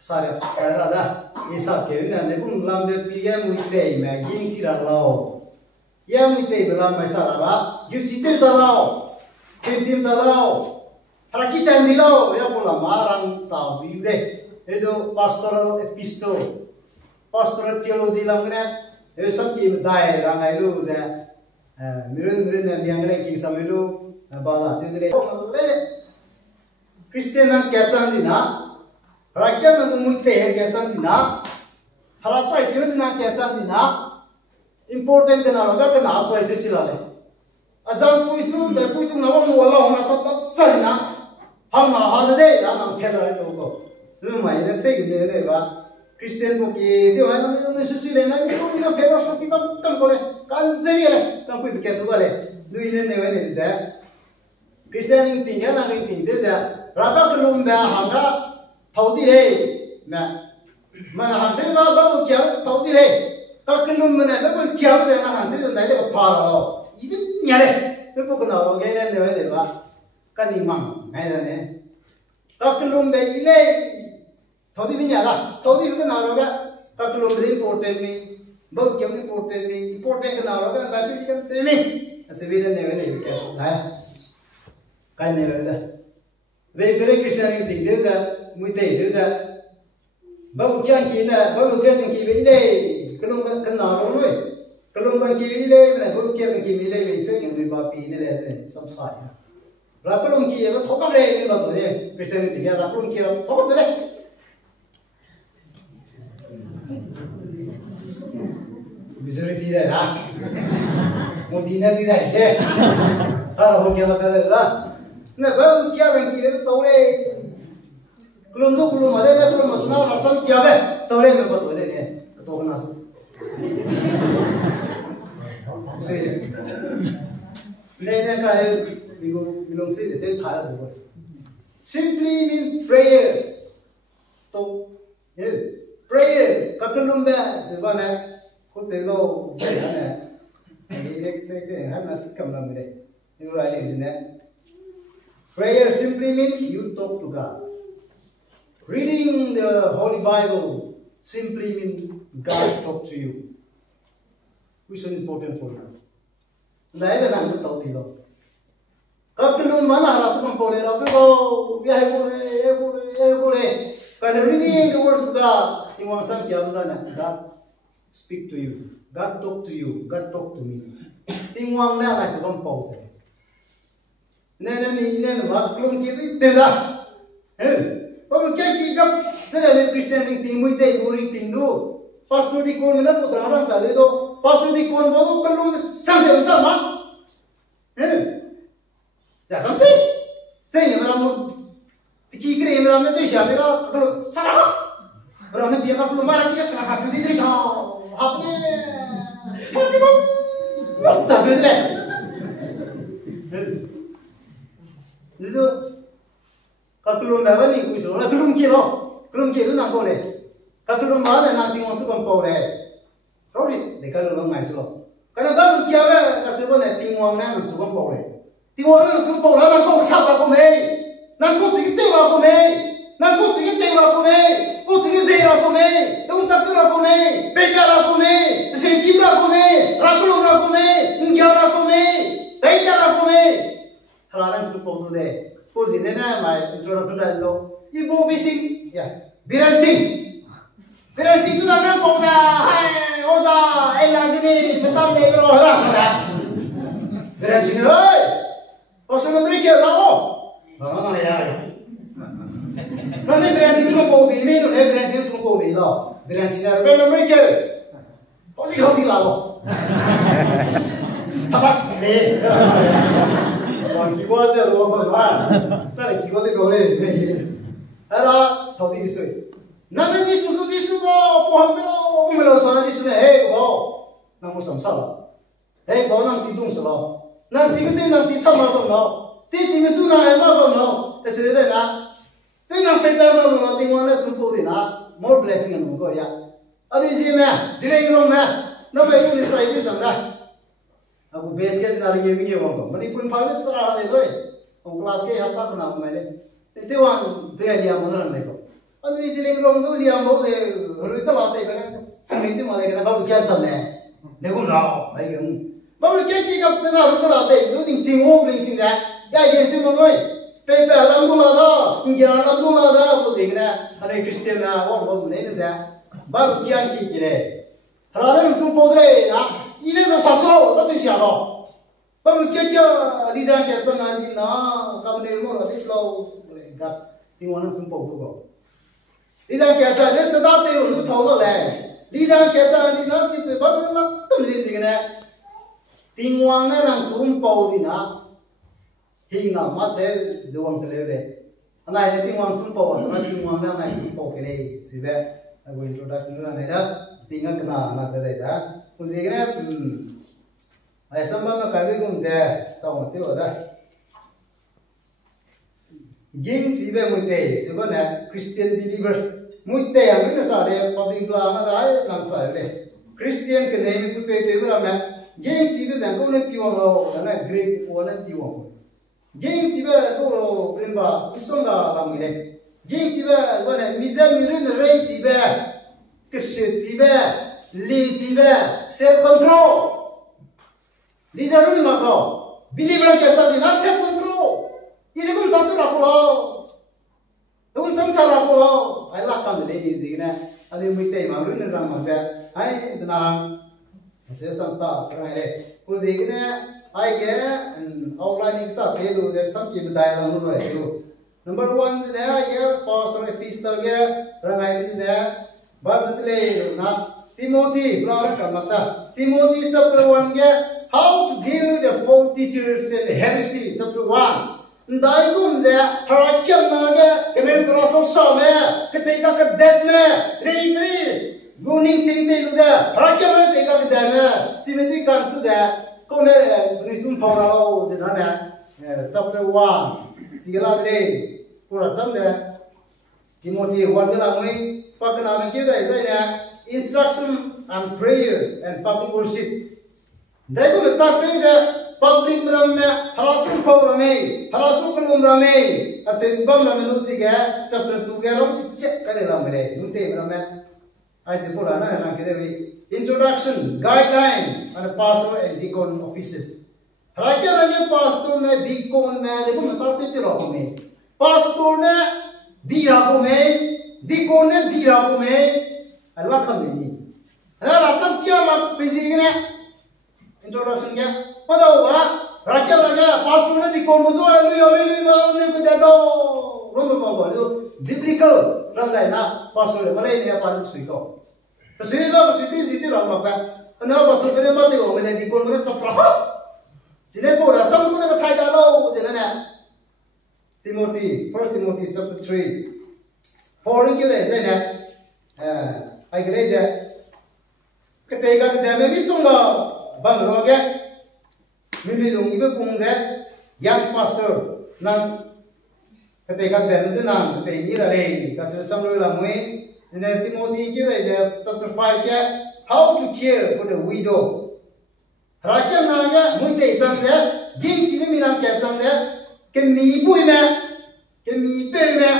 Sorry, ada. Isa Kevin ane pun lambe piga muite me gingsi ralo. Ya muite belam masa laba. Yusitir dalao, ketim dalao. Harakita nilao ya pula marang tau biude. Itu pastoral epistle, pastoral theology lamgna. Itu sabki dai rangai lu za. Mirun yang ngene king samilu bala. Itu le Christian ang kacang dina. Rakyat nang muite he kacang dina. Haracai siwes na kacang dina. Important kana roga kana choice silale. Azam puisu de puisu nawang wala hona sabta salina. Ham ma ha de ya nang phela to ko. Lu mai de se ge de ba. Christian ko ki de wa na me sisi le na ko ni phela so ti ba tam ko le kan se le tam pui ke to le. Lu ine ne we ne de. Christian ing ting ya na ing ting de ja. Raka kelum ba hanga thauti he na mana hante na ba kya thauti he ka kelum mana ba kya de na hante na de pa lo ibin nyale ne ko na ro ge ne ne de ba ka ni mang ngai da ne ka kelum be ile thauti bi nya la thauti bi na ro ga ka kelum de important mi ba kya ni important ka na ro ga na bi kan te mi ase bi ne ne ke da ka ne da they very Christian thing there that muite there that babu kyan ki na babu kyan ki be ile kalung kan na ro noi kalung kan ki ile na babu kyan ki ile be se ngi ba pi ne le sab sa ya ra kalung ki ba thokam le ni ba to ne Christian thing ya ra kalung ki thokam le bizuri di da ha mo di na di da se ha ho kya ka da na baru kia bang kiri tole kelum tu kelum ada na kelum masuk asal kia be tole me betul ni ketua nasu sih ni kaya bilang sih itu thara tu simply mean prayer to prayer kakelum be sebab na kau telo mana ini saya nasi kamera mere ini orang ini ni. Prayer simply means you talk to God. Reading the Holy Bible simply means God talk to you. Which is important for you. Lain dengan kita tahu tidak. Kalau belum mana harus memperoleh, tapi kalau ya boleh. Kalau reading the words of God, iman sang kiam sana, God speak to you, God talk to you, God talk to me. Tingwang na lah sebab pause. Nene ni nene mak kelum kiri tidak, Kamu क्या किया सेले Christian ring ting muite during ting du, pastor di kon mana putra orang tadi tu, pastor di kon baru kelum sampai sama, Jangan sampai, saya ni meramu, kiri meramu tu siapa kalau kelum salah, meramu dia kalau kelum marah kita salah tu dia salah, apa ni, tak betul. Itu kalau mana ni kuis orang kelum kilo nak boleh, kalau mana nanti masuk kompor Kau ni dekat orang mai selo. Kalau baru kiara kasih mana tingwang nak masuk kompor tingwang nak masuk kompor nak kau siapa kau mei, nak kau cikgu tewa kau mei, kau cikgu zera kau mei, tung tak tu kau mei, bekar kau mei, sekian kau mei, rakulung kau mei, menjara kau mei, tengkar kau mei. Halang sumpah tu deh. Kau sini na mai introduction dah tu. Ibu bising, ya. Biran sing tu nak kau dah. Hai, oza, elang ini betul ni bro. Dah. Biran sing, hei. Kau sudah beri kira lah. Mana ya? Nanti biran sing cuma kau beri, ni biran sing cuma kau beri lah. Biran sing ada beri kira. Kau sih lah. Tapak ni. Kiwa je luar bagan, tapi kiwa tu boleh. Ada tahu di isu. Nanti Yesus ko, pohon melo sana Yesus ni, hey kau, namu samsala, hey kau nang sidung sala, nang sigut nang sama kau nau, tiada mesti nang apa kau nau, esok na, tu nang peper nau, tinggal na sumpu di na, more blessing anu kau ya. Adi sih meh, jirai kau meh, nama itu ni saya itu sangka. Aku base ke senari game ni orang tu. Mani pun paling serah le, aku kelas ke hatta kena aku mele. Itu orang dia mana orang leko. Anu đi xin lên rong rồi liam bố rồi rồi cái lọ này cái sang mình chứ mà này cái bao nhiêu chân này nếu không nào mấy cái bao nhiêu chân chỉ gặp thế nào cái lọ này nó tình sinh hô linh sinh ra cái gì xin mọi người bây giờ làm đúng là đó giờ làm đúng là đó có gì cái này anh ấy Christian là ông này nữa ra bao nhiêu chân chỉ này rồi nó chúng bố đây đó ý này là sao sao nó sẽ sao đó bao nhiêu chân đi ra cái chân này thì nó cầm này một là đi slow gặp thì nó chúng bố thôi đi ra cái chân này sẽ đáp tiêu nó thấu nó lại đi ra cái chân thì nó chỉ phải bắt nó tâm lý gì cái này tiếng hoàng này là chúng bố thì nó hình nào mà sẽ dùng cái này anh này tiếng hoàng chúng bố à tiếng hoàng này chúng bố cái này chỉ về cái introduction là này đó tiếng cái nào là cái này đó cái gì cái này ai xem mà cái gì cũng dễ sao mà tiêu ở đây ging chỉ về một đề chỉ có này Christian believer một đề à mình là sao đây public plan là đấy làm sao đây Christian cái này mình phải tiêu ra mà ging chỉ về rằng cũng nên tiêu vào là này Greek cũng nên tiêu vào ging chỉ về cũng là bên bà Islam là làm cái này ging chỉ về cái này mizan mirin race chỉ về cái sự chỉ về lý chỉ về self control leader ni mako believer cái sao thì nó self control ini pun tak terlalu low, pun tak terlalu low. Ai lah kami ni di sini, ada mesti mahu ni orang macam, ai tenang, saya sampai orang ini. Kau sini ai ke outline iksa pelu, saya sampai berdaya dalam rumah itu. Number one sini ai ke pastor epistle ke orang ini sini, bab betul na Timothy, orang kata Timothy chapter 1 ke how to deal with the false teachers and heresy chapter 1. Đại cũng vậy, họ chẳng nói cái mình có số số mà, cái tay cái đẹp mà, đi đi, gunning chính tay luôn đó, họ chẳng nói tay cái đẹp mà, chỉ mình đi cần chút đấy, con này mình xuống phao đâu, chỉ nói này, chapter 1, chỉ là cái này, cô là xong đấy, Timothy 1 cái là mấy, và cái nào mình kêu đây này, instruction and prayer and public worship, đại cũng mình tác đấy chứ. Public ramai, halasun kau ramai, halasun kelum ramai, asyik bam ramai tu sih ya, chapter 2 ke ram cicak kali ramai le, nute ramai, asyik pula na nak kita introduction, guideline, and pastor and deacon offices. Rakyat ramai pastor ne deacon ne, देखो मैं तो पिक्चर रखूँ मैं, pastor ne di रखूँ मैं, deacon ne di रखूँ मैं, Allah kami ni, ada rasa kia mak bisi ni, introduction kia. Padahal rakyat rakyat pastor ni dikon musuh lu yang ini malu ni kita tahu, rumah bapa itu biblical ramai na pastor ni malah ini apa tu suiko, suiko suiti orang apa, anda pastor kena mati orang ni dikon mana cepat, jadi kau rasa kau nak thay tahu, jadi na Timothy, First Timothy chapter 3, 4 ni kita jadi na, ai kita jadi, ketika kita memisungga bang roga. Mimi dong ibu pungzat young pastor nang ketika bermisi nang ketika ini lagi kasih sambil lamui jadi Timothy kita je chapter 5 ke how to care for the widow rakyat nanya muite samja jing sini minang kat samja kemi pui me kemi pe me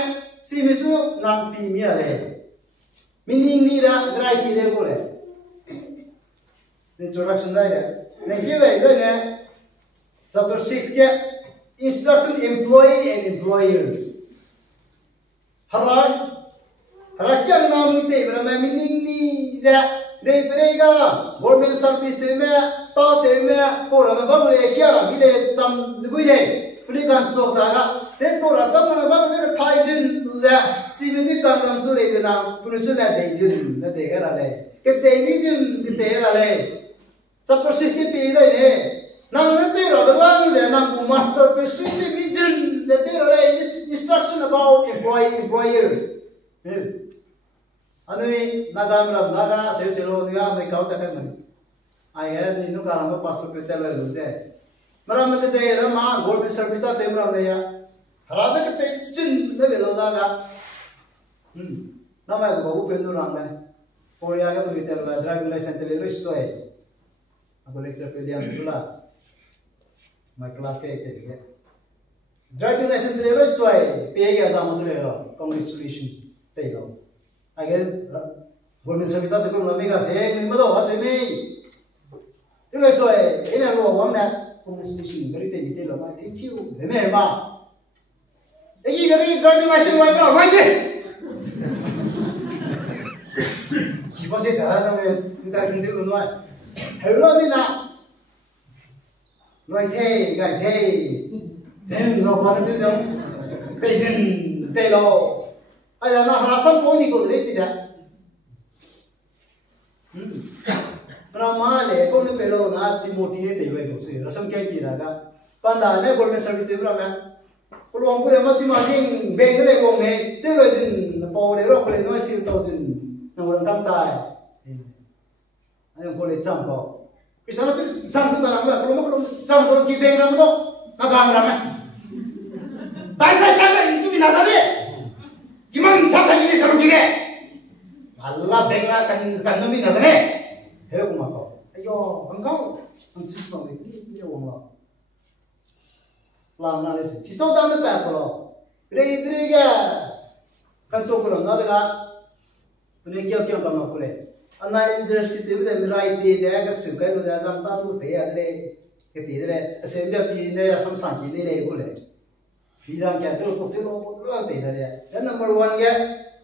si misu nang pi mi ale mining ni ra grai ki je boleh introduction dah ya nek kita je ne chapter 6 ke instruction employee and employers. Harakian namu itu berapa meaning ni je. Dari mereka government service tu me, tahu tu me, korang apa boleh kiara bila sam lebih deh. Berikan soktara. Saya korang sam apa boleh thaisun je. Si ini kan dalam surat itu nam penulisan ada jun, ada kan ada. Kita ini jun kita ada. Chapter 6 ke pilih ni. Nang nanti lah, berulang je, nang master pursuit vision, nanti lah instruction about employers. Anu ni naga naga selo ni Amerika utara kan, ayah ni nu kalau mau pasuk kita lah tu je. Meram kita ni ramah government service dah temram ni ya, harap kita jen ni belum naga. Nama aku baru pendu ramai, Korea ke begitu lah, driving license terlalu sesuai. Aku lecture pilihan tu lah. My class ke ekte dia. Driving license deliver soai, pay ke azam tu lelo. Congratulations. tây lo ai cái buồn service ta cũng làm mấy cái xe mình bắt đầu hóa xe mi tức là rồi cái này lo quăng nè cũng station cái này thì lo mà thank you để mẹ mà cái driving license ngoài cái ngoài đi chỉ có xe cả thôi người ta xin được nói hiểu rồi mình nào nói thế cái thế nên nó quan trọng giống tây dân tây lo ai là nó hà sam có gì cũng lấy gì đó Brahma ko ne pelo na Timothy te ve to se rasam kya ki ra ga panda ne gol me service te bra ma ko long pure ma chi ma jing beng ne go me te lo jin po le ro ko le no sil to jin na go kam tai ai ko le cham ko kisana te sam tu na ma ko sam ko ki beng ra mo na ga ra ma tai itu binasa de gimana sa tha ni sa ki ge Allah beng la kan no binasa ne Heo kuma kau, ayo, engkau, angcis mau ini dia uang lo, lama nasi, si saudara tu apa lo, beri ke, kan sokuran, nada ka, punya kya kamu aku le, anak industri itu dah mirai dia ke suka itu dah sampai tu dia le, ke dia le, sebab dia le asam sangki dia le aku le, dia kya tu lo dia le, dan number one ke,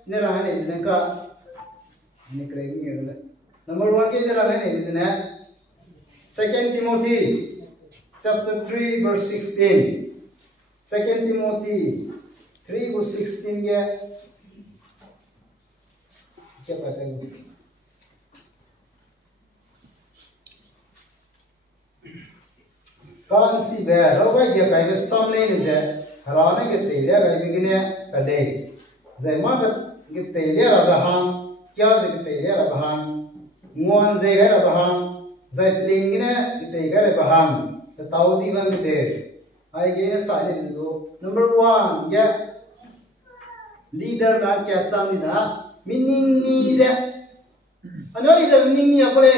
ni rahane jadi ka, ni kerja ni aku le. Number 1 के इधर आने नहीं इसने 2 Timothy chapter 3 verse 16 2 Timothy 3 verse 16 के क्या पता है कौन सी बेर होगा ये कहीं में सामने नहीं है हराने के तेले कहीं में किन्हें कले ज़ैमा के तेले रबाहां क्या ज़े तेले रबाहां Nguồn dây cái là bahang, dây pling cái này thì cái là bahang, tàu đi mang cái gì, ai cái nó sai lên rồi. Number 1, yeah, leader là cái chăm đi na, mình ni thế, anh nói đi là mình ni à cái,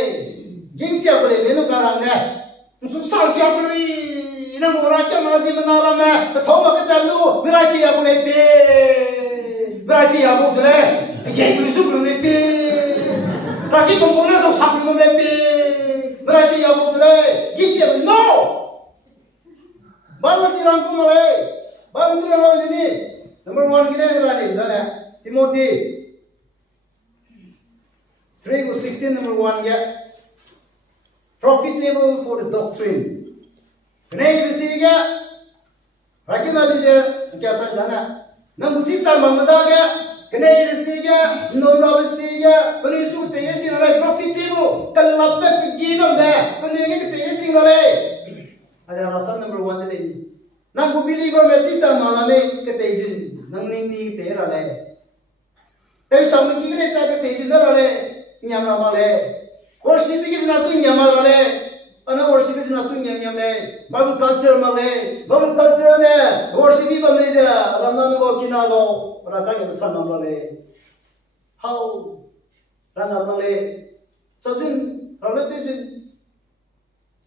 kinh sĩ à cái, mình nó cái làm nè, chúng sao sao cái này, nó mua ra cho mà gì mà nó làm nè, cái thầu mà cái tàu lu, mình ra kia cái này, ra kia cái này, cái cái giúp nó này. Raki komponen so sapri mo lepi berarti ya bu tule gitsi no bala sirang ko male ba itu lo ini number 1 kine rani sana Timothy 3:16 number 1 ya profitable for the doctrine kene bisi ga raki na de kya sa jana na muti cha mamada ga kene bisi ga no no bisi ga kene su te esi na profitable kalap pe pigam da kene ke te esi na le ada alasan number 1 le nang bu believer me chi sa mala me ke te jin nang ni te ra le te sam ki ne ta ke te jin ra le nyam na ma le worship ki na su nyam ra le ana worship ki na su nyam le Bible culture ma le Bible culture ne worship ba me ja ram na go ki na go ra ka ye sa na le how ra na le sa jin ra le te jin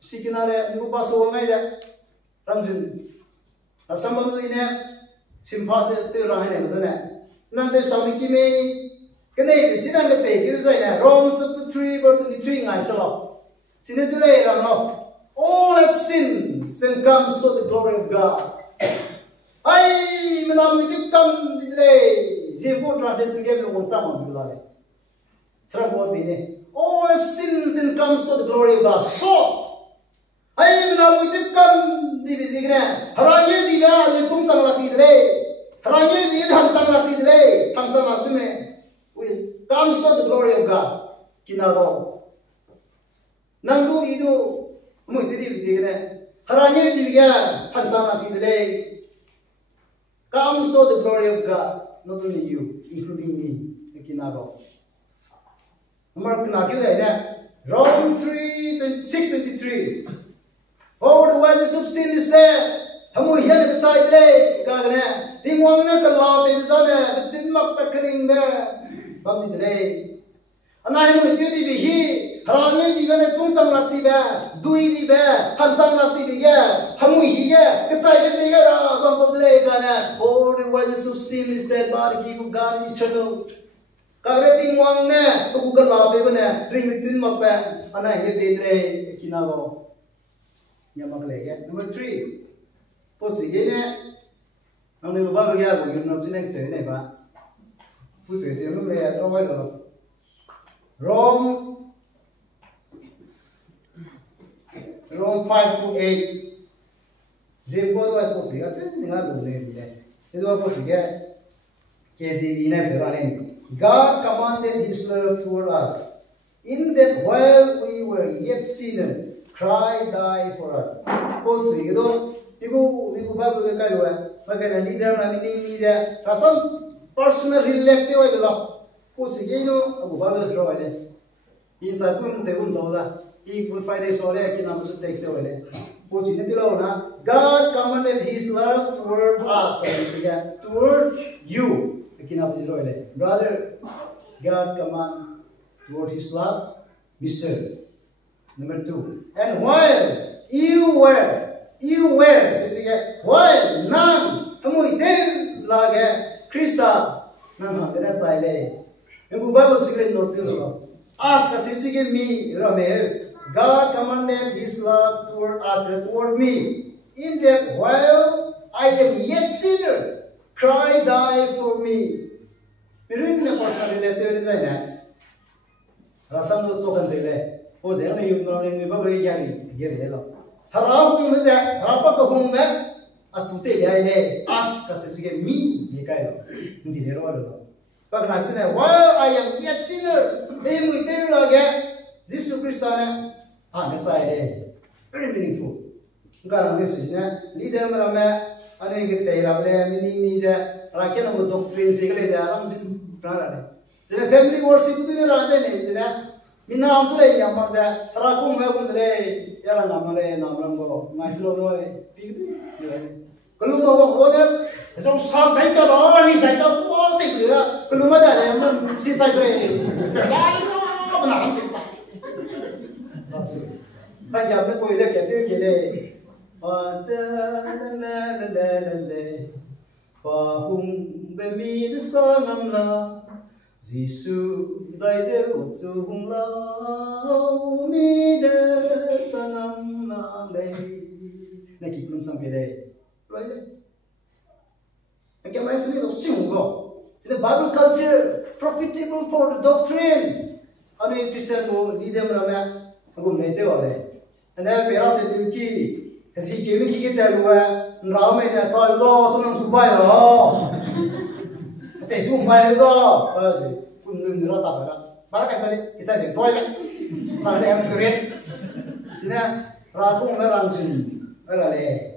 sikinale nupa so ngai ja ramjin asambam ni ne simpha te ra ne mzane nan te sami ki me kene ni sinang ke te ki sai ne Romans chapter 3 verse 23 ngai so sine tu le ram no all have sinned and come to the glory of God ai menam ni kam di le zimbo translation ke lo sa ma bi la le sra ko bi ne all have sinned and come to the glory of God so ai na mu tip kam di bi sigre haranye di na ni tum sang la ti de haranye di ham sang la ti de ham sang la ti me we comes to the glory of God kinaro nang du idu mu ti di bi sigre haranye di ga ham sang la ti de comes to the glory of God not only you including me kinaro number kana kyu de na Romans 3:26-23 For the wages of sin is there. Hamu hian ka chai le ka ne tingwang na ka la be zane tin mak pa kring be bam ni le anai mu ti di bi hi harame di bane tung chang lak ti ba dui di ba han chang lak ti bi ge hamu hi ge ke chai ge ge ra ba ko le ka na for the wages of sin is that body ki ku gar is chado ka re ti muang ne ku ka la be bane ring tin mak ba anai ge be re kina ba nya mak le ge number 3 po si ge ne nang ne ba ga ya bu yun no tin ne che ne ba pu pe ti lu le ro wai lo Rome 5:8 Zembo do po si ga chen nga lu le bi le e do po si ge KJV ne se ra ne God commanded his love toward us in that while we were yet sinners Christ died for us po si ge do ibu ba ko ka lo ba ka na leader na meaning ni ja rasam personal relative wa lo po si ge no abu ba lo ro wa le in sa kun te un do da I good Friday so le ki nam su text wa le po si ne ti lo na God commanded his love toward us toward you ki nam ti lo le brother God command toward his love Mr. Number 2 and while you were while nang amui tem la ge Krista nang ha na chai le ngu Bible secret note lo ask us sige me rame God commanded his love toward us toward me in that while I am yet sinner Christ died for me Pirin na personal relative is na rasam do chokan de le o je na yun no ne ba ba yari ye lo hara hum me ja hara pa ko hum me asute ya le as ka se sige mi ye kai lo ji ne ro lo pa na se while I am yet sinner e mu te lo ge Jesus Christ na ne sai le very meaningful ga ne se ne leader ma me ane ge te ra le meaning ni ja ra ke no doctrine se ge ja ram sin pra ra ne je family worship tu ne ra de ne je na mina am tu le ya ma ja ra ku me ku le ya la nam le nam ram ko ngai slo no e pi tu kalau mau order, so sampai tu lah ni saya tu boleh tidak. Kalau ada yang mana si saya beri, lalu mana orang si saya. Banyak ni kau ile kita kile, pahum bemi desanam la, Yesus dah jauh jauh la, mi desanam la le. Nak belum sampai le. Right? Again, I'm saying the same go. So the Bible culture profitable for the doctrine. Anu Christian go leader mana, aku mete wale. Anda berat itu ki, si kewin ki kita luar, ramai ni cakap lo, tu orang Dubai lo. Tapi Dubai lo, pun nurut apa kan? Baru kan tadi kisah yang tua kan, saya yang kuret. Sini rakung merangsun, berale.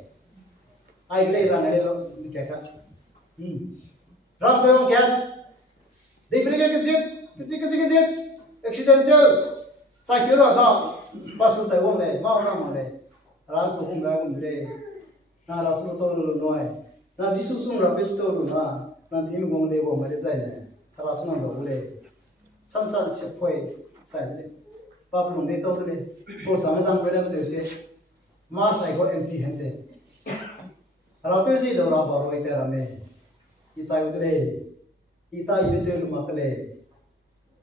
Ai cái là này lo cái khác, rap với ông kia, đi bên cái gì, accidental, sai kiểu là đó, pas tu tay ông này, mau làm này, ra số không cái ông này, na ra số to luôn nói, na Jesus sung rap với to luôn na đi mình ông này ông này sai này, ra số nào đó này, sang sẽ quay sai này, ba phương này to này, bộ sang quay làm thế gì, mà sai có empty hết đấy. Rapi sih dah orang baru itu ramai. Isai utile, ita itu rumah kele.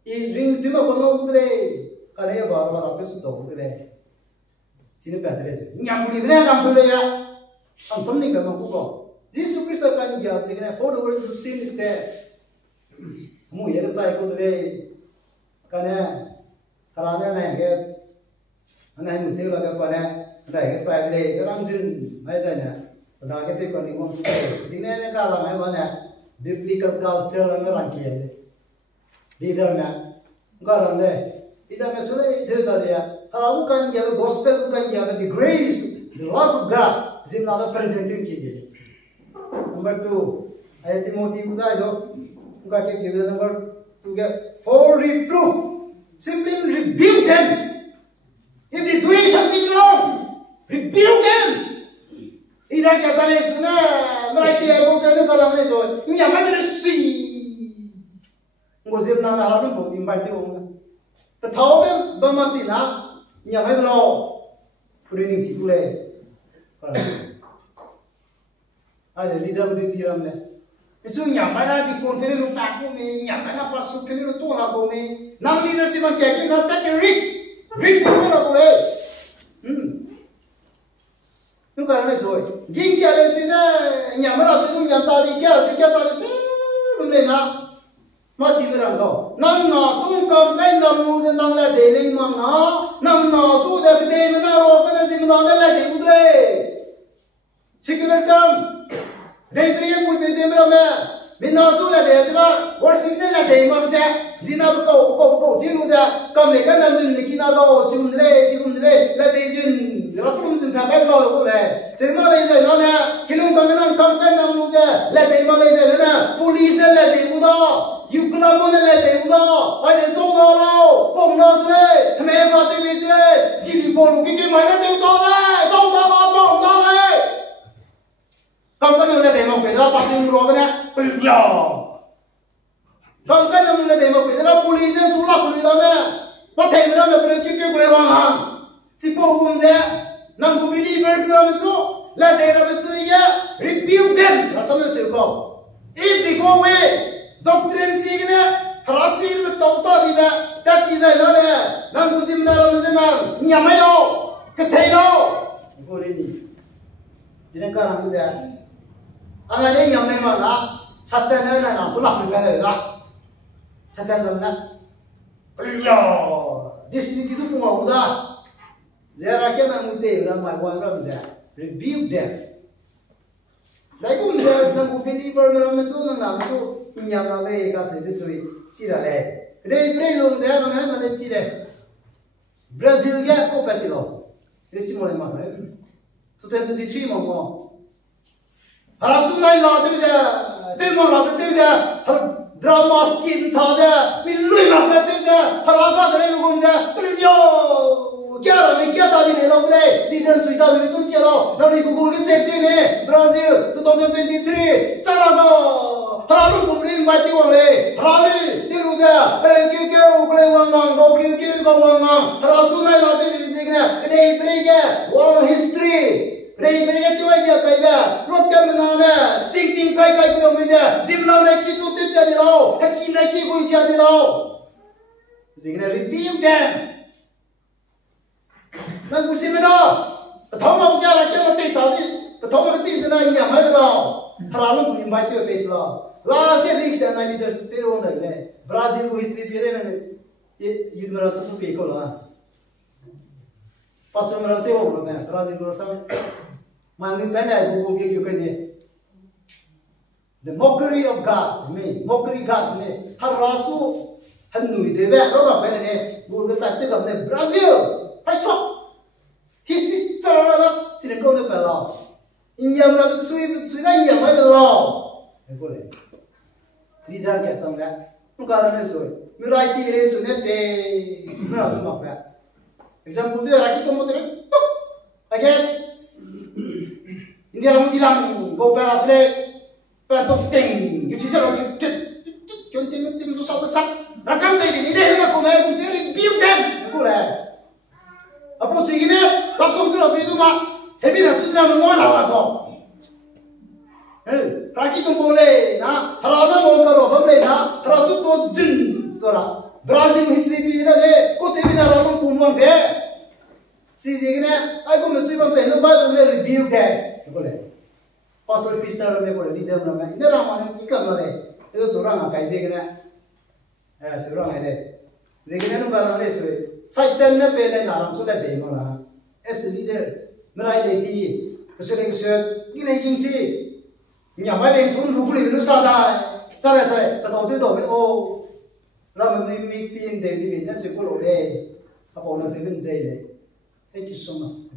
I ring tu mah bangun utile, kalian baru rapi sih dah utile. Sini petre sih. Nyambuli mana nyambuli ya? Am something memang kuko. Jesus Christ kan jawab sih kena for the words of sin is there. Mu ya saya utile, karena karena nih ke, ane mungkin lagi pada, ane saya utile, kerang jin, macam ni. Dah kita kau ni pun, sini ni kalau macam mana, biblical culture orang kiai, leader ni, orang ni, leader ni sudah itu dia. Kalau bukan dia gospel bukan dia the grace, the love of God, sini ada presenting kiai. Number 2, ayat Timothy kita itu, bukan kiai kita number 2 for reproof, simply rebuke them. If they doing something wrong, rebuke them. Idah kata ni sunnah, mereka yang bukan itu kalau ni so, ini apa ni sih? Ngozir nama haram pun, imbat itu orang. cái tháo cái bơm mặt thì na nhà máy lo bữa nay chỉ cule ai để leader bữa đi làm này cái chỗ nhà máy là thì con phải lúc ta cũng mi nhà máy là bắt sụp cái lúc to là cũng mi nam leadership mà cái nó take risk nó là cũng đấy lúc cái này rồi kinh tế là chuyện này nhà máy là chuyện nhà ta đi kia ta đi xem lên na mà chỉ là đâu năm nào chúng cầm cái năm mùa dân năm là để lên mà nó năm nào số ra cái để mà nó cái gì mà nó là để cũng đấy chỉ cái tâm để cái mùi để mà mẹ mình nói số là để chứ mà worship nên là để mà sẽ chỉ nào có chỉ luôn ra cầm để cái năm dân để khi nào đâu chỉ cũng đấy là để dân nó cũng dân thằng cái lo cũng đấy chỉ mà lấy rồi nó nè khi lúc cầm cái năm mùa ra là để mà lấy rồi nè police là để cũng đó Ukraine muốn là để đó, ai để sống đó đâu, bom nó thế, mẹ vào đây bị thế, đi phố cái máy nó để đó đấy, sống đó đâu, bom đó đấy, không có người là để mà phải ra bắt đi rồi cái này, tự nhỏ, không có người là để mà phải ra police nó xuống lạc police đó nè, bắt thèm nó là cái hoang hàng, chỉ phố hôm thế, năm của believers nó số, là để nó bị gì á, rebuke them, là sao nó xử không, if they go away. Doctrine signa, harassing with doctor dina, that is a lawyer. Nangujim Naramazana, Yamelo, Catelo. Go ready. Didn't come up with that. And I think Yamana, Satan and I pull up together. Satan, this is the Muda. There I cannot with my wife there. Rebuke them. Like the believer, in Yamabe, Cassie, Sira. They pray on the other hand and they see that Brazil get Copatilo. It's more than 23 more. Harasuna, drama skin, Tada, we live up at the Haraga, the Rio. Chiaro, mi chiaro di nero play, di dan suita di sucielo, non di Google settimane, Brazil 2023, Sarago, Haralu kumrin mati wale, Harami, di luda, kiu wangang, go kiu wangang, Harasuna la di bisigna, dei brega, world history, dei brega tu aja kaiba, lot kamana, ting kai ku meja, simna na ki tu tip jadi lo, ki na ki bu sia di lo. Signa rebuke them. Nang kusi mena, thong mau kia là kia là tì tao đi, thong mau tì thế này nhà máy bây giờ, Haralung cũng invite tiêu base lo, last year risk là này đi tới tới đâu này này, Brazil của history bia này, yun mà rất suy cô là, pas mà rất xấu rồi nè, Brazil của sao, mà mình bên này cũng kia cái gì, the mockery of God, mockery God này, Harasu, hắn nuôi thế vậy, đó là bên này, buồn cái tập cái này Brazil, phải chọc. History sarala sila ko na pala. Inyam na suy na inyam ay dalo. Eko le. Liza kya samla. Nukala na soy. Mirai ti re sunete. Mera tu makya. Example tu raki to motere. Again. India ramu dilang go pa atle. Pa to ting. Yusi sa ro kyon tim so sa sak. Rakam na ni de na ko mai ku cheri biu dem. Eko le. Apa cik ini, langsung tu itu mak, hebi nak susah mengolah apa. Kaki tu boleh, na, kalau na mau kalau boleh na, kalau tu tu jin, tu lah. Brazil history ni ada, kau tebi na orang pun se. Si cik ini, aku mesti bang saya lupa tu review deh, boleh. Pasal pistar ni boleh di dalam nama. Ini ramai ni cikam lah deh. Itu seorang apa cik ini? Seorang ada. Cik ini nu kalau ni sui. Saitan na pele naram sudah deh malah. As leader, merai lagi, kesulitan gini gini, nyamai bengsun rukuli lu sada, atau tu tu, oh, lalu ni pin deh di mana cikgu leh, apa orang pun saya deh. Thank you so much,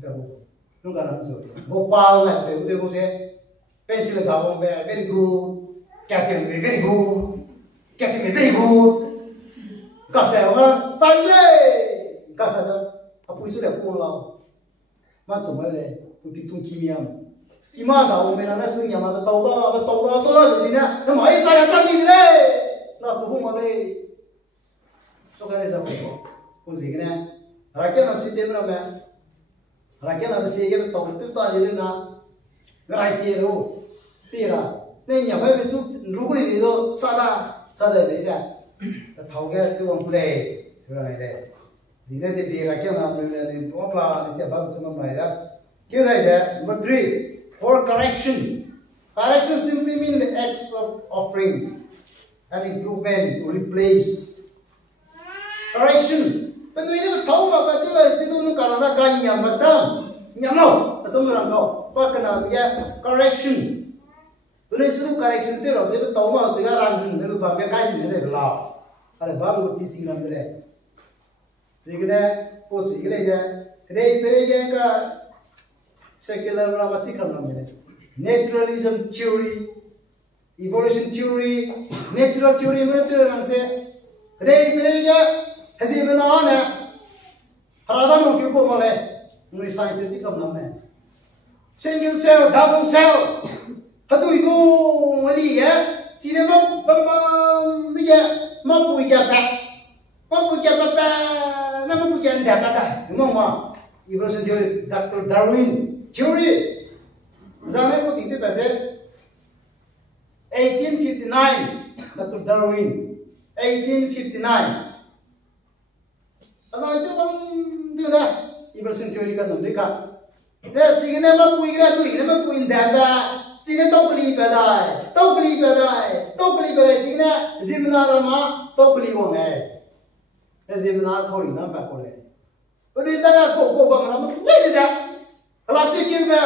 lu kan langsung. Gopal lah, betul betul saya, pensil kamu very good, captain very good, kata orang saya. Kasa dah, apa itu dah pulau, macam mana? Untuk tu kimiam. Ima dah, orang mana tu yang mana tahu dah di sini. Nama saya ni deh, nak suruh mana? So kan siapa? cũng gì cái này rakyat nó suy tiền mà mẹ rakyat nó sẽ cái tổng tiếp ta gì lên nào cái này tiền rồi tiền à nên nhà phải chút rú cái gì đó sa đây đấy nè thầu cái ông play cái này đây gì đấy sẽ tiền rakyat nó mình là thì ông là thì sẽ bắt xem này đó cái này là number 3 for correction. Correction simply means the acts of offering an improvement to replace. Correction. But we never talk about it. Say don't know kana ka nyam macam nyam no. Asam orang no. Apa kena dia correction. Boleh suruh correction tu lah. Saya tahu mah juga langsung. Tapi bapa kasih ni deh lah. Kalau bapa bukti singgah deh. Jadi kita posisi kita je. Kita je ka secular lah macam kerana mana. Naturalism theory, evolution theory, natural theory mana tu orang se. Kita je hasil mana na. Harapan orang kau boleh. Mungkin sains tu cakap nama. Single cell, double cell. Hatu itu mali ya. Cina ni ya. Mampu ikan apa? Nama mampu ikan dah kata. Memang evolution theory, Dr. Darwin theory. Misalnya aku tinggal pasal 1859, Dr. Darwin, 1859. Asal itu bang tu dah evolution theory kan tu dekat. Dia cakap nama puih dia tu, nama puih dah. Cakap tahu keli badai. Cakap zimna ramah tahu keli orang zimna kau ni nampak kau ni. Jadi tak kau bang nama. Ni dia. Kalau tiada me,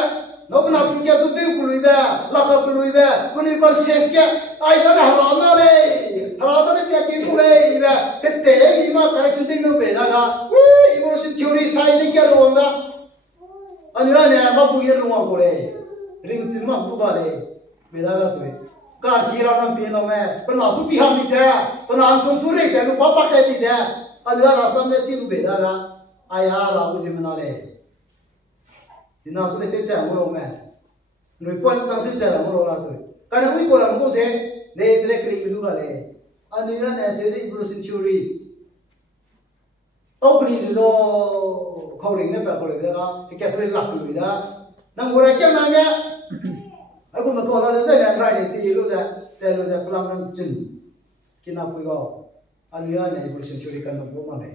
nak nak punya tu beli kului be, lapar kului be, kuni kau chef ke, ayah dah haram ni biar kita kului be, kita ni mah correction tinggal be, naga, evolution theory saya ni kira orang dah, anu ni apa punya rumah kului, ring tu mah tu kali, beda kasih, kar kira orang biar nama, pernah tu pihak ni saya, pernah langsung suri saya, lupa pakai ni saya, anu rasam ni cium beda lah, ayah lah uji mana le. Ina sudah tercaya mula me, nuipuan sang tercaya mula lah sudah. Karena ui korang tu se, le kering itu kali. Anu ni ada sesuatu evolution theory. Tahu ni sesuatu kau ring ni apa kau lebih dah, kita sudah lak lebih dah. Nang orang kaya nanya, aku nak kau lalu saya yang rai ni, lu saya pulang nang jen, kena pui kau. Anu ni ada evolution theory kan nak buat mana?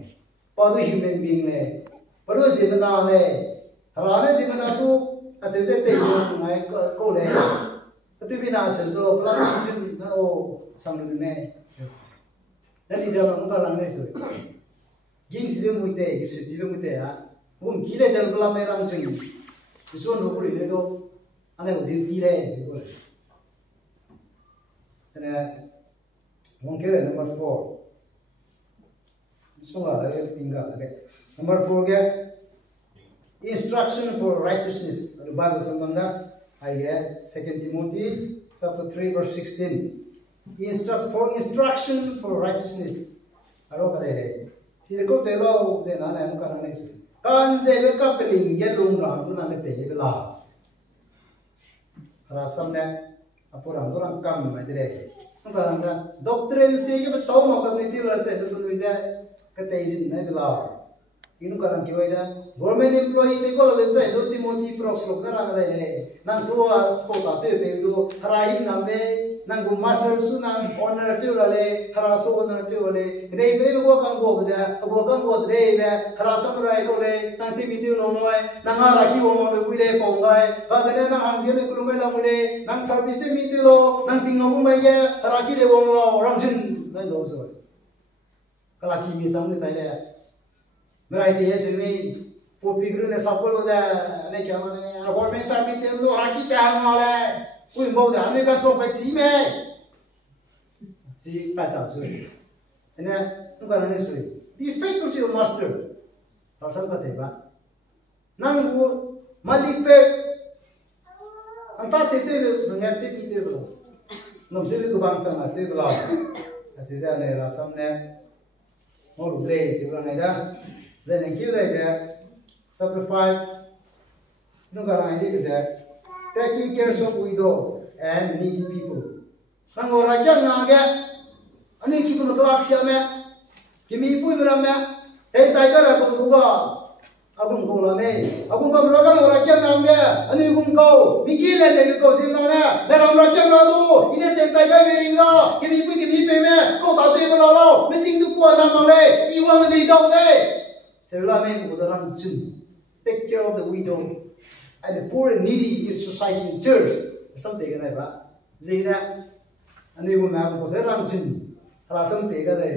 Pada human being le, pada sebenarnya le. Harapnya sih mana tu asal saya tengok mai kau le, tu bina asal tu pelan macam sambil ni. Dan ini dalam muka lang ni so. Gin sih mute, sih mute ya. Gila dalam pelan merang macam ni. Susun rupul ini tu, ane duty le. Dan mungkin number 4. Sungai lagi tinggal lagi. Number 4 ke? Instruction for righteousness. The Bible sambandha I get 2 Timothy chapter 3 verse 16. Instruction for righteousness. Aro kadai le. Sida ko telo je na na ka na ne. Kan je be ka peling ye lung ra tu na ne te bela. Rasam ne apurang orang kam ma dire. Kan da doctrine se ke to ma ka ni ti la se tu ni je ka te jin ne bela. Inu kadang kiwai dah government employee ni kalau lezat itu Timothy proxlok nara ada ni nang tua sekolah tu begitu haraim nambe nang gumasal su nang honor tu lale haraso honor tu lale ini beri gua kan gua deh harasam rai gua le nang TV tu lomoi nang araki gua mau beli pongai bagaikan nang angsian tu belum ada beli nang service tu mitu lo nang tinggal gua mai haraki deh gua lo orang jen nang dosa kalau kimi sampai tanya Berarti ya sini popigru ne sapol aja, ne kya mana? Kalau main sapi tu lo haki dah ngale, ui mau dah, ni kan coba cime, si kata suai. Ini bukan hanya suai. Be faithful to your master. Pasal kata apa? Nanggu malipe, antara tete dengan tete itu lo, nom tete tu bangsa na tete lo. Asyik ni rasam ni, mau lupa sih orang ni dah. Then in Q chapter 5, nungarang ini bisa taking care of widow and needy people. Nang orang yang naga, ani kita nak kelak siapa? Kimi pun berapa? thế tại cái là cũng có cũng có là mày cũng có nó cái là chân nam nè anh ấy cũng có mình kia lên để có xem nó nè để làm ra chân nó tu ini thế tại cái về riêng đó cái mình về mẹ cô tạo tiền mà lo mình tính được qua năm mà đây yêu anh đi đâu đây sẽ là mày cũng có làm chuyện take care of the widow and the poor and needy in society in church something cái này bạn gì nè anh ấy cũng làm có thể làm chuyện là something cái này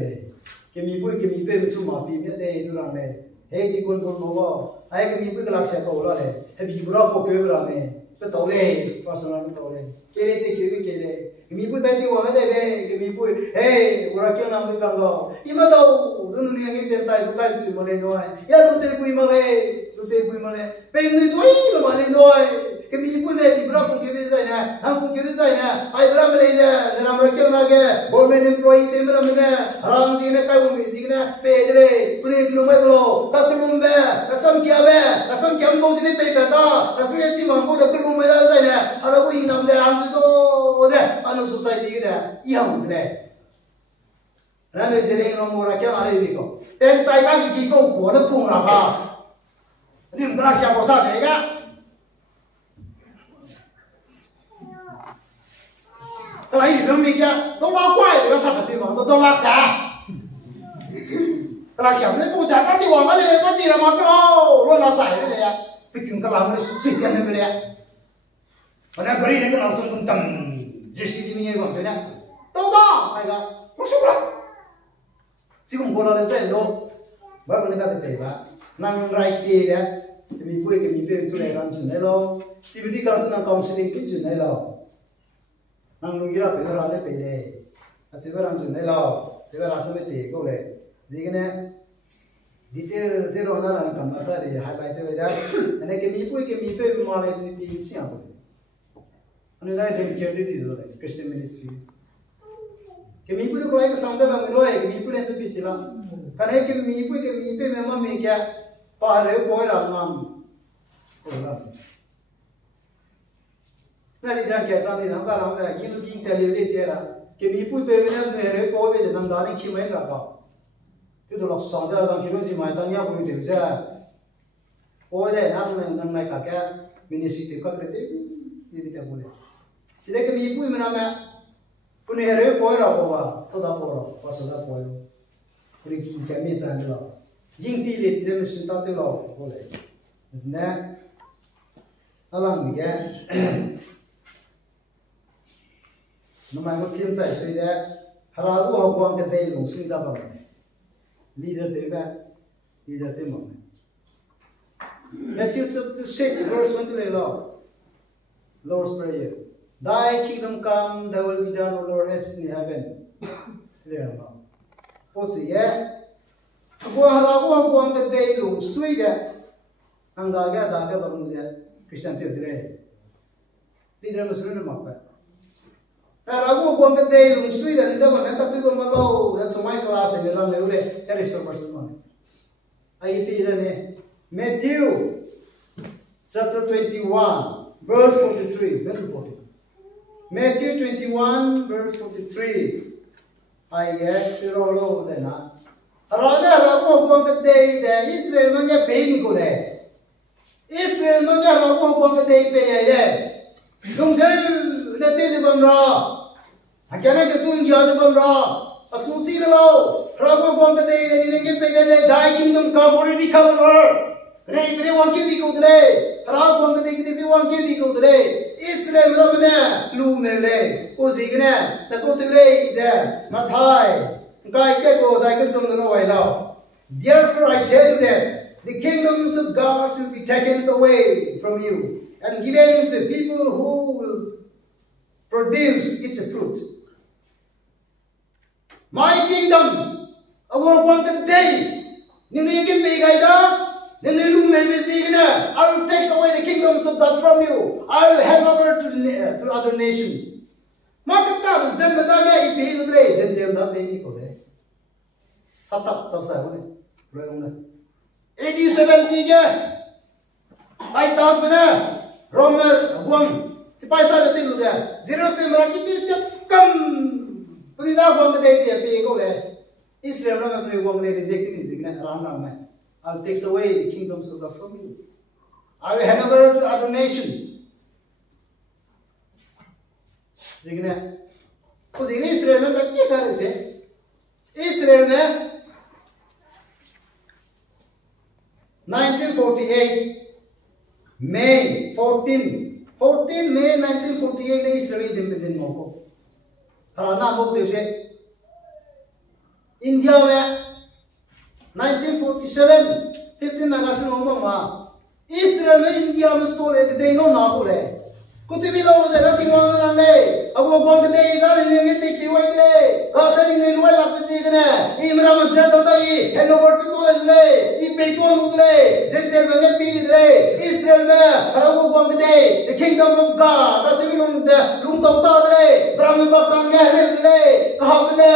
cái mình về mình chụp mà phim đây nó làm này hey di kon kon mo ai cái mình cái lạc sẽ cầu là này hay bị bro có cái là này cái tàu này personal cái tàu này cái này thì cái này mình cũng thấy điều mà đây cái mình cũng hey bro kêu nam được càng đó ima đâu nó nuôi cái tiền tài của cái chuyện mà lên nói ya đâu tiền quỳ mà lên bây giờ tôi mà lên nói cái mình cũng này bị bro cũng cái gì này ham cũng cái gì này ai bro mà lên ra nên làm kêu na cái government employee tem bro mình này haram gì này cái cũng gì này bây giờ đây tôi đi luôn mấy lô các luôn bé các sắm kia bao nhiêu bây giờ ta các sắm gì mà bao giờ tôi luôn mấy đó gì này à đâu có gì nằm đây làm gì rồi anh society cái này yêu cái này ra đây giờ đây nó mua ra cái này đi con tên tài cái gì của nó phun là ha đi một cái xe có sao đấy cả cái này nó mình kia nó lao quay cái sao cái gì mà nó lao xa cái là lấy bút chả cái gì mà cái gì là mà câu luôn là sai cái này à bị chúng cái làm nó suy tiền cái này mà nó cái này cái nào trong tầm chỉ suy nghĩ như vậy cái này đâu đó ai cả nó xúc lắm chỉ không có là dễ đâu bởi vì người ta thấy vậy năng right đi đấy thì mình vui cái mình về chỗ này làm chuyện này lo CBD cái chỗ nào counseling cái chuyện này lo năng lúc kia phải làm cái này sẽ phải làm chuyện này lo sẽ phải làm sao để câu này gì cái này detail thế rồi nó làm cảm ta để highlight về đấy anh ấy cái mình về mà lại mình xem anh ấy đây đem care đi rồi Christian ministry cái mình được lại cái sáng tạo làm rồi cái mình lên cho bị sila cái này cái mình về mà mình kia pa rồi coi là ngam này đi ra cái sáng đi làm ta làm là những cái chơi liều chơi là cái mình về mà rồi coi về làm đàn khi mấy là có cái đồ lọc sáng ra rằng khi nó gì mà ta nhau cũng đều ra ôi đây năng này cả cái ministry các cái đấy đi đi đâu chỉ để cái mình vui mà làm à cái này rồi coi là có sao đó có sao đó có cái cái mình chơi được những gì để chỉ để mình sinh tạo được có đấy nè nó làm gì cái nó mà có thêm giải suy đấy hà la u học quan cái đây cũng suy ra bằng leader thế mà Matthew chapter 6 verse 20 Lord's prayer Thy kingdom come thy will be done O Lord as in heaven clear now what's it yeah qua haragu quang cái đây lùng suy đấy ang daga bằng người Christian theo đấy leader mà suy nó mặc vậy haragu quang cái đây lùng suy đấy người ta mà tập cái con malo trong my class này làm nếu đấy cái số person mà ai bị đây này Matthew chapter 21 verse 43 very important Matthew 21 verse 43 ai get the rolo thế nào haragu quang cái đây để Israel mà nghe bể đi cô đấy Israel mà nghe haragu quang cái đây bể này đấy đúng chưa để tiêu gì bằng đó cái này cái chuyện gì bằng đó à chú sĩ đâu haragu quang cái đây để đi nghe bể này Thy kingdom come already come on earth Đây bây one kêu đi câu đây, haragu quang cái đây one kêu đi câu đây, Israel mà làm nè, lu nè đây, ô gì cái nè, ta câu từ đây giờ, mà thay, cái câu thay cái sông nó vậy đâu. Therefore I tell you that the kingdoms of God will be taken away from you and given to the people who will produce its fruit. My kingdom, our one day, những cái bề gai đó. Then the lumen is even I will take away the kingdoms of God from you. I will hand over to other nation. Makata dân mà ta nghe ý biết đấy, dân đều đã biết đi của đấy. Sắp tập sao này, rồi không này. AD 70 kia, ai tas bên này, Rome Guam, thì phải sao được tin được chưa? Jerusalem là cái tiêu xếp cầm, tôi đã Guam cái đấy thì biết của đấy. Israel na me wong le reject ni jigna ram ram me. I'll take away the kingdoms of God from you. I will hand over to other nation. Jigna. Because in Israel na क्या कर रहे हैं? Israel में 1948 May 14 May 1948 में Israel independent हो को. हराना हो तो उसे इंडिया में 1947 15 अगस्त में होगा वहाँ Israel में इंडिया में सोले देनो ना बोले कुछ भी लोग जरा दिमाग में डाले अब वो कौन कहते हैं सारे नियंगे देखी हुए थे अब तो नियंगे लोग लापस सीखने इमरा मस्जिद होता ही हेलो वर्टी तो ले ये पेटोन उतरे जितने बंदे पीने थे Israel में हर वो कौन कहते हैं the kingdom of God कैसे भी लूंग तो उतार थे ब्राह्मण बक्का गहरे थे कहाँ बने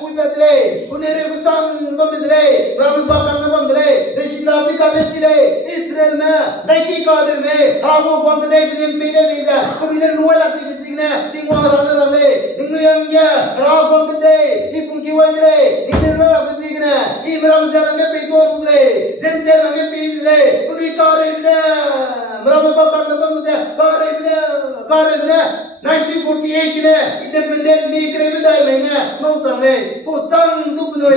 कुछ बदले उन्हें बसंग बदले ब्राह्मण बक्का बदले देशिला भी करने चले Israel में नहीं काले में हर वो कौन कहते Pilihan bisa, kemudian luar lagi bisiknya, tinggal orang lagi, tinggal yang dia, ragu gede, ipung kiwai deh, tinggal luar bisiknya, imram jalan ke pintu deh, jenter lagi pintu deh, pergi karibnya, meram bakar apa muda, karibnya, 1948 ini, independent ni kerja mana, mau cangge, cang tu benar,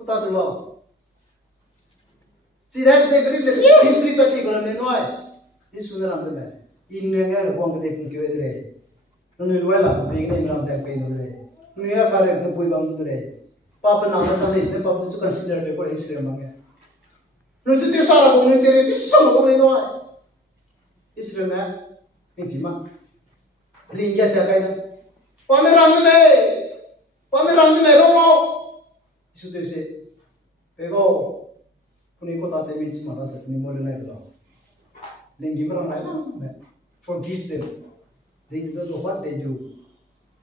utar dulu. Sirat de beri de history pati kolam ne noai is sudah ramai me ini nggak kuang kete pun kiwet le nuni luar lah sehingga ini ramai saya pay nule nuni ya kare ke pui bang nule papa nama sana itu papa tu consider de kau history mangga nuni tu salah kau nuni tere bisa kau ne noai history me ini cuma lingga jaga itu pame ramai me romo isu tu se pego Kuni ko tate bici mana sekni boleh naik lah. Lenggi berang naik lah. Forgive them. They don't know what they do.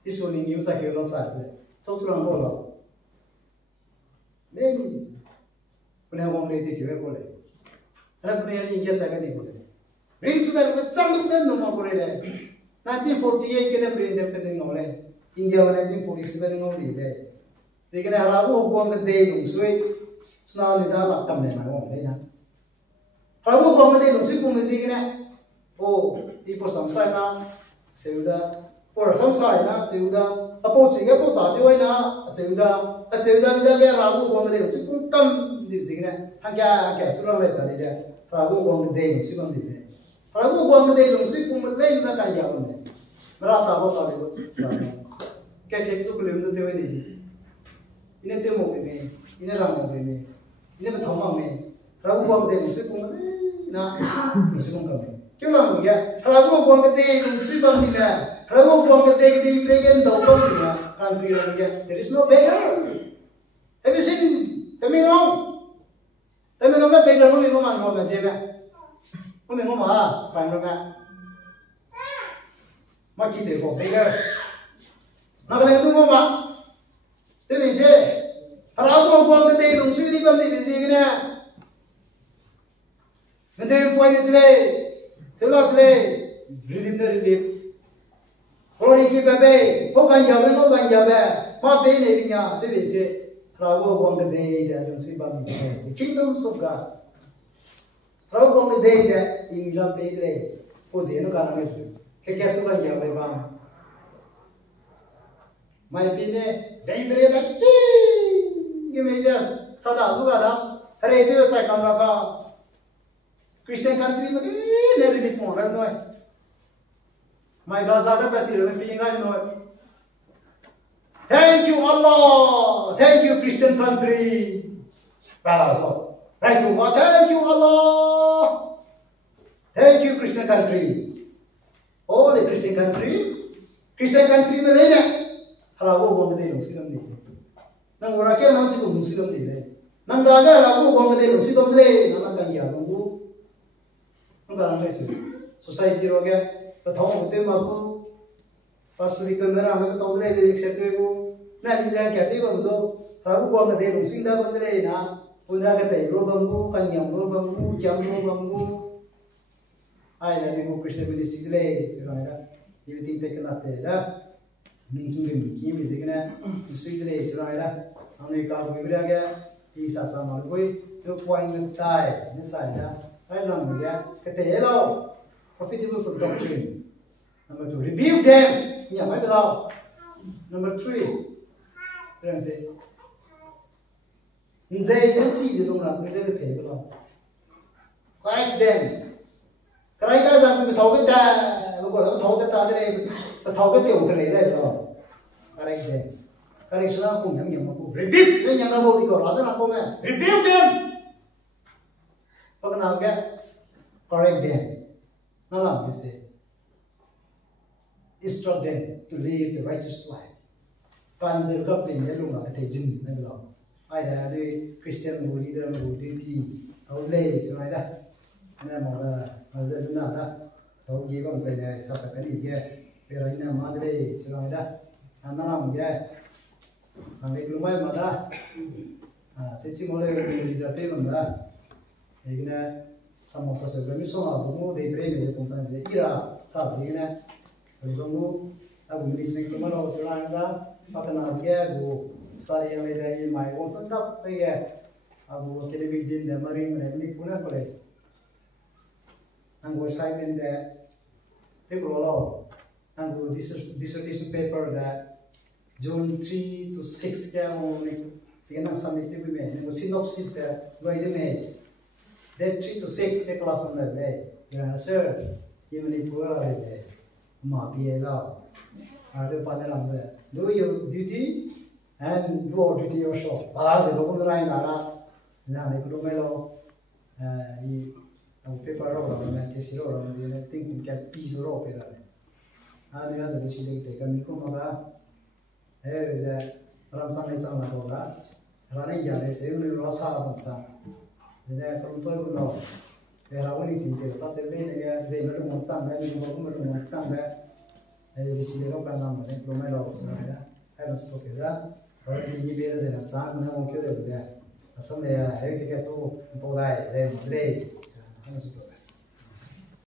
Isu lenggi macam kau losak le. Cau curang bola. Men, kuni awang leti kau boleh. Ada kuni lenggi aja ni boleh. Ring sudah macam tu kan nama boleh le. 1948 kena beri independent ngoleh. India 1947 ngoleh le. Jadi kena harapu hukum kedaiungsui. Senang ni dah laptam le mai wong le na. Kalau gua ngade lu sih kumisi kena. Oh, ipo samsai na, seuda. Por samsai na, seuda. Apo sih apo tadi wai na, seuda. Seuda ni dah kaya ragu gua ngade lu sih kum kam di sini kena. Hangga surang le tadi je. Ragu gua ngade lu sih kam di le. Ragu gua ngade lu sih kum le na kaya pun le. Merasa apo tadi tu. Kayak tu belum tu tewe ni. Ini temu ni, ini ramu ni. Ini betul mana? Ragu gua kete musuh pun na musuh pun kami. Kenapa ya? Ragu gua kete musuh pun tidak. Ragu gua kete ibregen double tidak. Country lagi ya. There is no beggar. Have you seen? Temingong na beggar kami ngomong ngomong aja ya. Kami ngomong ah, paling ngomong. Maki deh kok beggar. Nak lagi tu ngomong. Tapi sih. Ragu gua kete musuh ni kami bisi kena. Nanti poin isle, sebelah isle, relief. Kalau ini bebe, bukan jabe, apa ini punya, tu bisi. Ragu gua kete je musuh kami bisi. Kingdom suka. Ragu gua kete je England bisi. Posisi itu kan itu. Kekeh suka jabe bang. Mai pine, dari berapa? Gimana? Sada juga dah. Hari itu saya kamera ka Christian country mana ni di pun orang noi. My Gaza ada peti orang pingan noi. Thank you Allah, thank you Christian country. Balaso. Right tu, thank you Allah, thank you Christian country. Oh, the Christian country mana ni? Halago buang kedai muslim ni. Nang rakyat masih tu muslim ni le. Nang raga halago buang kedai muslim le. Nang kaya nunggu. Nang orang lesu. Society roga. Tahu betul mapu. Pasuri kamera hame tahu le accept lebu. Na ni jangan kaya tu betul. Halago buang kedai muslim dah betul le na. Unda kedai ro bambu, kanyam ro bambu, jam ro bambu. Ay, dah ni mo Christian ministry le. Sila dah. Ini tinggal kenal le dah. mình chung mình kia mình gì cái này suy cho này cho này đó anh cao quý bây giờ thì sao sao mà quý được quay ngân tài như sai đó phải làm cái thế đâu profitable from doctrine. Number 2, rebuke them. Nhà mấy cái đâu. Number 3, cái này gì? Dễ những gì gì không làm cái dễ cái thế cái đâu. Correct them. Cái này rằng mình thấu cái ta, mình gọi là thấu cái ta thế này, thấu cái tiểu cái này đây đâu. Correct them. Correct sao cũng nhầm mà cũng rebuke. Nên nhầm là vô thì có là không à. Rebuke them. Và cái nào cái correct them. Nó làm cái gì? Instruct them to live the righteous life. Can giờ gặp đến cái lúc nào cái thể dừng nên là ai đã đi Christian ngồi đi đâu ngồi đi thì họ lê cho ai đó nên mà giờ lúc nào đó họ ghi con dạy này sắp cái gì kia bây giờ nên mà đây cho ai đó anh nó làm cái thằng ấy cũng vậy mà đó thế chỉ muốn lấy đi ra thế mà đó thì cái này xong một số cái số nào cũng có để bề mình cũng sang để ira sao gì cái này rồi cũng aku ministry kuma lo chulang da patana ge go study yang le mai on san tap te ge aku academic din da mari mane ni kuna kole ang go assignment da te ko lo ang go dissertation paper that June 3 to 6 ke mo ni sigana submit te me ang synopsis da loi de me that 3 to 6 ke class man le ya sir yimani pura le ma pi da do your duty and do our duty also. Bahasa itu pun lain cara. Nah, itu melo paper orang nanti sih orang jadi think get piece orang pera. Ada yang jadi sih dek kami ko maka bisa orang sampai sana kola. Rani jare sih ini rasa bangsa. Jadi kalau tuh itu no, pera ini sih kita tapi ini ya dia baru mau sampai, ini baru mau sampai. Jadi sini kan nama ni belum ada orang harus pakai dah. Orang ini biasa saya nak cakap mana mungkin dia, asal dia, kita tu boleh, dia harus pakai.